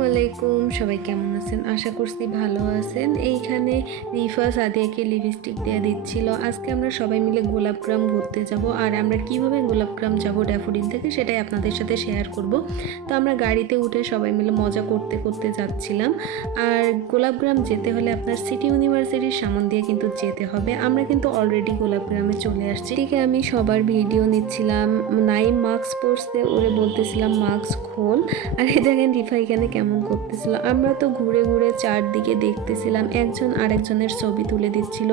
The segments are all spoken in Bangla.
আসসালামু আলাইকুম, সবাই কেমন আছেন? আশা করছি ভালো আছেন। এইখানে রিফা সাদিয়াকে লিপস্টিক দিয়ে দিচ্ছিল। আজকে আমরা সবাই মিলে গোলাপগ্রাম ঘুরতে যাব, আর আমরা কিভাবে গোলাপগ্রাম যাব ড্যাফোডিল থেকে সেটাই আপনাদের সাথে শেয়ার করব। তো আমরা গাড়িতে উঠে সবাই মিলে মজা করতে করতে যাচ্ছিলাম। আর গোলাপগ্রাম যেতে হলে আপনার সিটি ইউনিভার্সিটির সামন দিয়ে কিন্তু যেতে হবে। আমরা কিন্তু অলরেডি গোলাপগ্রামে চলে আসছি। ঠিক আমি সবার ভিডিও নিচ্ছিলাম। নাইম মাস্ক পরতে ওরে বলতেছিলাম মাস্ক খোল। আর দেখেন রিফা এখানে কেমন করতেছিল। আমরা তো ঘুরে ঘুরে চারদিকে দেখতেছিলাম, একজন আরেকজনের ছবি তুলে দিচ্ছিল।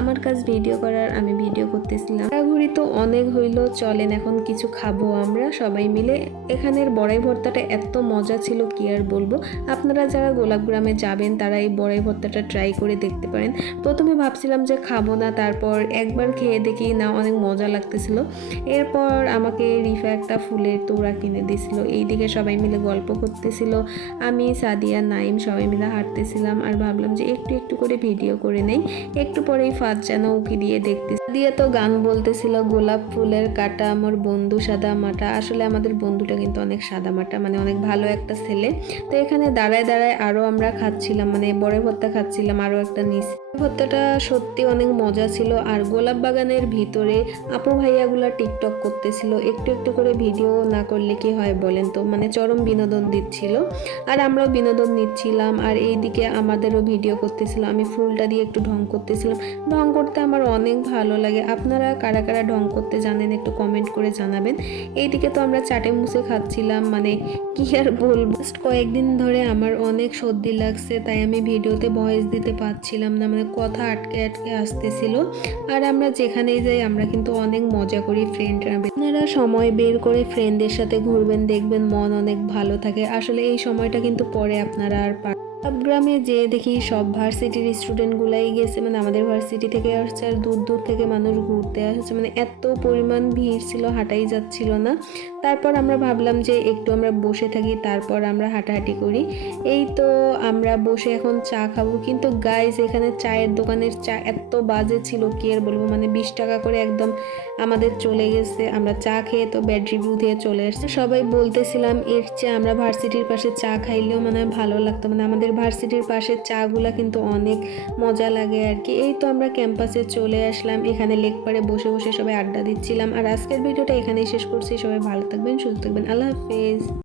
আমার কাজ ভিডিও করার, আমি ভিডিও করতেছিলাম। ঘুরি তো অনেক হইলো, চলেন এখন কিছু খাবো আমরা সবাই মিলে। এখানের বড়াই ভর্তাটা এত মজা ছিল কি আর বলবো। আপনারা যারা গোলাপগ্রামে যাবেন তারা এই বড়াই ভর্তাটা ট্রাই করে দেখতে পারেন। প্রথমে ভাবছিলাম যে খাবো না, তারপর একবার খেয়ে দেখি না অনেক মজা লাগতেছিল। এরপর আমাকে রিফা একটা ফুলের তোড়া কিনে দিয়েছিল। এইদিকে সবাই মিলে গল্প করতেছিল। আমি সাদিয়া নাইম সবাই মিলে হাঁটতেছিলাম আর ভাবলাম যে একটু একটু করে ভিডিও করে নেই। একটু পরেই ফাঁদ যেন উকি দিয়ে দেখতে সাদিয়া তো গান বলতেছিল, গোলাপ ফুলের কাটা আমার বন্ধু সাদা মাটা। আসলে আমাদের বন্ধুটা কিন্তু অনেক সাদা মাটা, মানে অনেক ভালো একটা ছেলে। তো এখানে দাঁড়ায় দাঁড়ায় আরও আমরা খাচ্ছিলাম, মানে বড় ভর্তা খাচ্ছিলাম আরও একটা নিচে। ভর্তাটা সত্যি অনেক মজা ছিল। আর গোলাপ বাগানের ভিতরে আপু ভাইয়াগুলা টিকটক করতেছিল। একটু একটু করে ভিডিও না করলে কি হয় বলেন তো, মানে চরম বিনোদন দিচ্ছিল। আর আমরাও বিনোদন নিচ্ছিলাম। আর এইদিকে আমাদেরও ভিডিও করতেছিল। আমি ফুলটা দিয়ে একটু ঢং করতেছিলাম। ঢং করতে আমার অনেক ভালো লাগে। আপনারা কারা কারা ঢং করতে জানেন একটু কমেন্ট করে জানাবেন। এইদিকে তো আমরা চাটে মুছে খাচ্ছিলাম, মানে কি আর বলবো। কয়েকদিন ধরে আমার অনেক সর্দি লাগছে, তাই আমি ভিডিওতে ভয়েস দিতে পারছিলাম না, মানে কথা আটকে আটকে আসতেছিল। আর আমরা যেখানেই যাই আমরা কিন্তু অনেক মজা করি ফ্রেন্ডরা। আপনারা সময় বের করে ফ্রেন্ডদের সাথে ঘুরবেন, দেখবেন মন অনেক ভালো থাকে। আসলে এই সময়টা কিন্তু পরে আপনারা আর গ্রামে যে দেখি সব ভার্সিটির স্টুডেন্টগুলাই গেছে, মানে আমাদের ভার্সিটি থেকে আসছে আর দূর দূর থেকে মানুষ ঘুরতে আসছে, মানে এত পরিমাণ ভিড় ছিল, হাঁটাই যাচ্ছিল না। তারপর আমরা ভাবলাম যে একটু আমরা বসে থাকি, তারপর আমরা হাঁটাহাঁটি করি। এই তো আমরা বসে এখন চা খাবো। কিন্তু গাইজ এখানে চায়ের দোকানের চা এত বাজে ছিল কি আর বলবো, মানে 20 টাকা করে একদম আমাদের চলে গেছে। আমরা চা খেয়ে তো ব্যাড রিভিউ দিয়ে চলে আসছে। সবাই বলতেছিলাম এর চেয়ে আমরা ভার্সিটির পাশে চা খাইলেও মানে ভালো লাগতো, মানে আমাদের ভার্সিটির পাশে চাগুলা কিন্তু অনেক মজা লাগে আর কি। এই তো আমরা ক্যাম্পাসে চলে আসলাম। এখানে লেক পাড়ে বসে বসে সবাই আড্ডা দিচ্ছিলাম। আর আজকের ভিডিওটা এখানেই শেষ করছি। সবাই ভালো থাকবেন, সুস্থ থাকবেন, আল্লাহ হাফেজ।